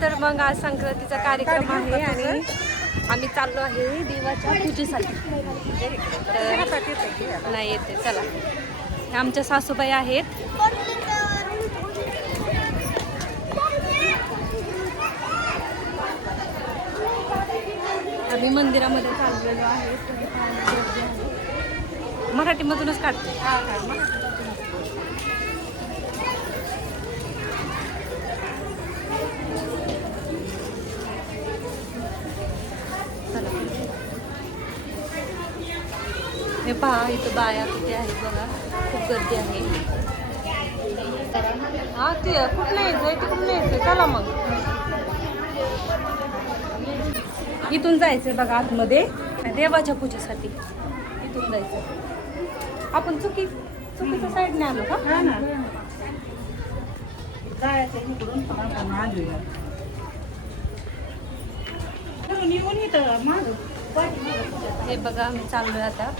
तर मग आज संक्रांतीचा कार्यक्रम आहे आणि आम्ही चाललो आहे देवाच्या पूजेसाठी. नाही येते, चला. आमच्या सासूबाई आहेत. आम्ही मंदिरामध्ये चाललेलो आहे. मराठीमधूनच काढते. हे पहा, इथं बाया किती आहेत बघा, खूप गर्दी आहे. हा ते कुठं यायचंय, तिकडून यायचंय, चला मग. इथून जायचंय बघा आतमध्ये देवाच्या पूजेसाठी. इथून जायचं. आपण चुकीच्या साईडने आलो का? हे बघा, आम्ही चाललोय आता.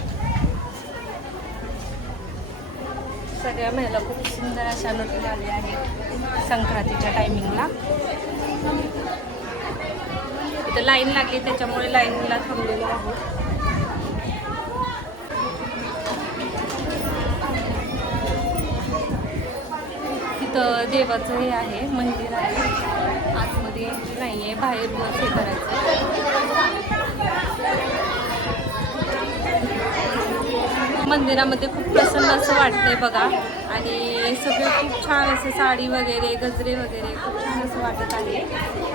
सगळ्या महिला खूप सुंदर अशा नटून आल्या आहेत संक्रांतीच्या टायमिंगला. इथं लाईन लागली त्याच्यामुळे लाईनला थांबलेलो आहोत. इथं देवाचं हे आहे, मंदिर आहे. आतमध्ये एंट्री नाही आहे, बाहेरूनच हे करायचं. मंदिरामध्ये खूप प्रसन्न असं वाटतंय बघा. आणि सगळे खूप छान असं साडी वगैरे, गजरे वगैरे खूप छान असं वाटत आहे.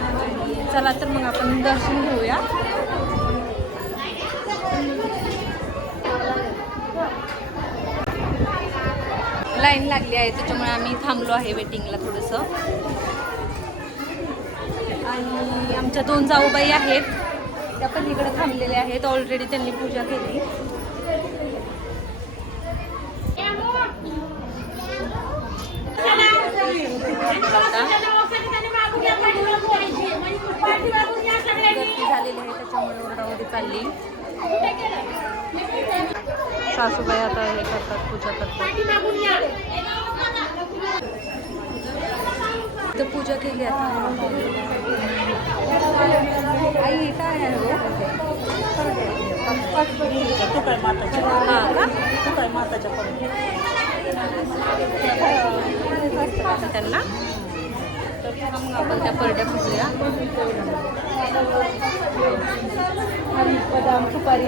आणि चला तर मग आपण दर्शन घेऊया. लाईन लागली आहे त्याच्यामुळे आम्ही थांबलो आहे वेटिंगला थोडंसं. आणि आमच्या 2 जाऊबाई आहेत, त्या पण इकडे थांबलेल्या आहेत. ऑलरेडी त्यांनी पूजा केली. गर्दी झालेली आहे त्याच्यामुळे ओरडाओरडी चालली. सासूबाई आता हे करतात, पूजा करतात. तर पूजा केली आता. आई काय आहे हो? त्यांना तर मग आपण त्या परड्या पुजूया. बदाम, सुपारी.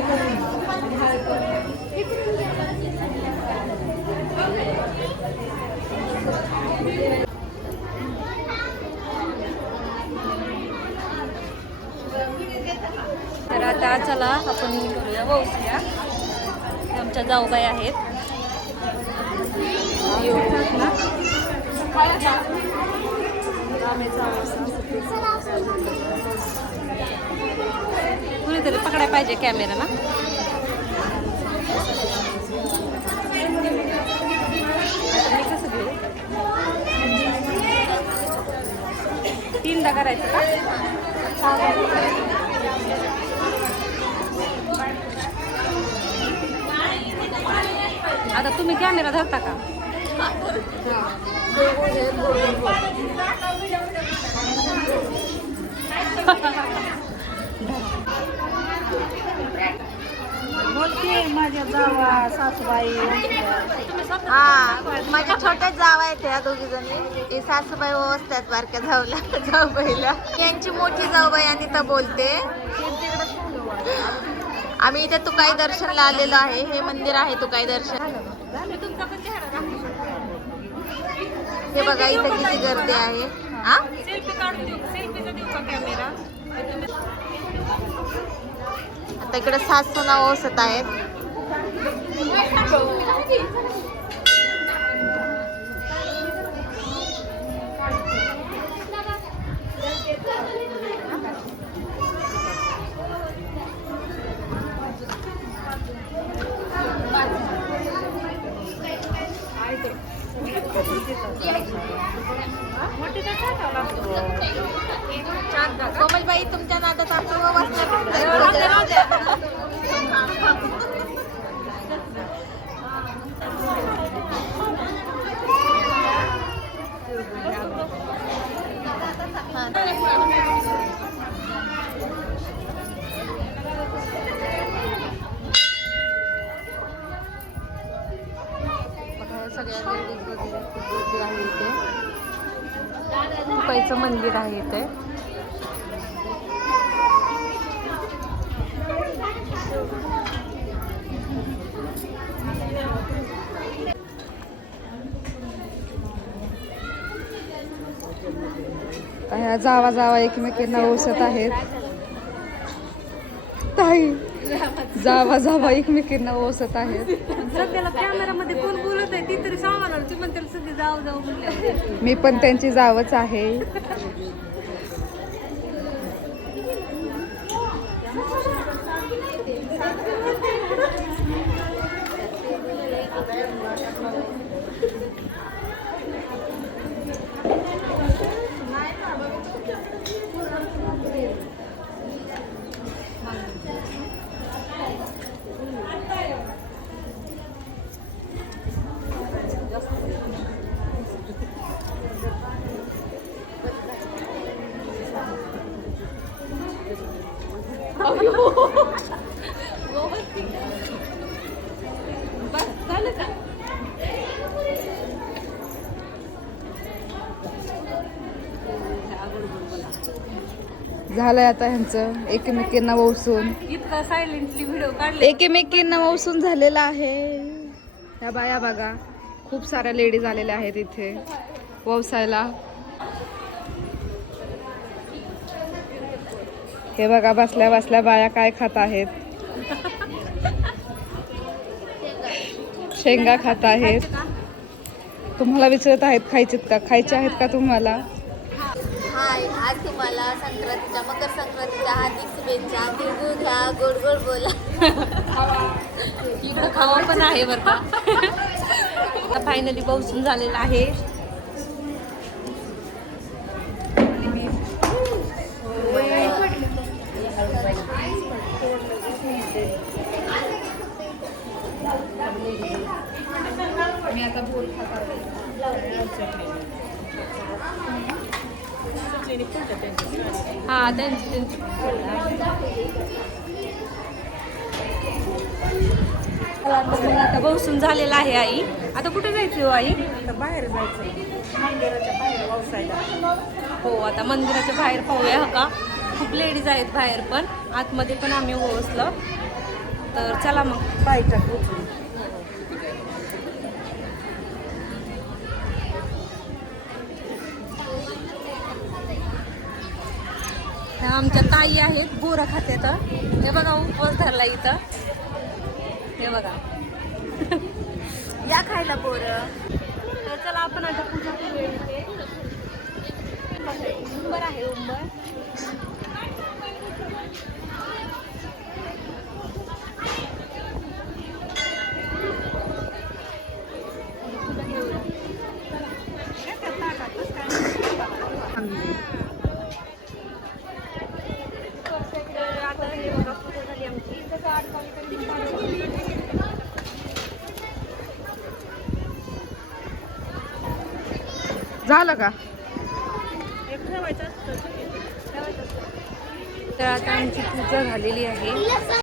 तर आता चला आपण करूया वौसूया. आमच्या जाऊबाई आहेत ना. कुणीतरी पकडायला पाहिजे कॅमेरा ना. मी कसं घेऊ? 3दा करायचं का? आता तुम्ही कॅमेरा धरता का? बोलते माझ्या जावा सासूबाई. हा, माझ्या छोट्या जावा आहेत ह्या 2 जणी. सासूबाई असतात बारक्या जाऊबाईला. यांची मोठी जाऊबाई अनिता बोलते. आम्ही इथे तुकाई दर्शनला आलेलो आहे. हे मंदिर आहे तुकाई दर्शन. हे बघा इथे किती गर्दी आहे. हा, आता इकडे सासूना ओसत आहेत. कोमलबाई तुमच्या नादात आमचं साईबाबाचं मंदिर आहे इथे. ह्या जावा जावा एकमेकींना ओसत आहेत. ताई जावा जावा एकमेकींना ओसत आहेत. सध्याला कॅमेरामध्ये कोण बोलत आहे ती तरी सांगा ती म्हणते सगळी जाऊ जाऊ म्हणले. मी पण त्यांची जावच आहे. झालंय आता ह्यांचं एकमेकींना वसून. इतका सायलेंटली व्हिडिओ काढले. एकमेकींना वसून झालेला आहे. ह्या बाया बघा खूप साऱ्या लेडीज आलेल्या आहेत इथे व्यवसायाला. हे बघा बसल्या बसल्या बाया काय खात आहेत. शेंगा खात आहेत. तुम्हाला विचारत आहेत खायचेत का, खायचे आहेत का तुम्हाला? हाय, आज तुम्हाला संक्रांतीच्या मकर संक्रांतीच्या हार्दिक शुभेच्छा. तिळगुळ घ्या, गोड गोड बोला. इकडं खावा पण आहे बरं का. फायनली बसून झालेला आहे. मी आता बोल हा त्यांची आता बसून झालेला आहे. आई आता कुठे जायचं हो आई? बाहेर जायचं मंदिराच्या बाहेर व्यवसायाला. हो आता मंदिराच्या बाहेर पाहूया का. खूप लेडीज आहेत बाहेर पण, आतमध्ये पण आम्ही पोहोचलो. तर चला मग पायच्या आमच्या ताई आहेत बोरं खात्यात. हे बघा उपवास धरला इथं. हे बघा या खायला पोरं. तर चला आपण आता पूजा करूया इथे. उंबर आहे उंबर. झालं का? तर आता आमची पूजा झालेली आहे.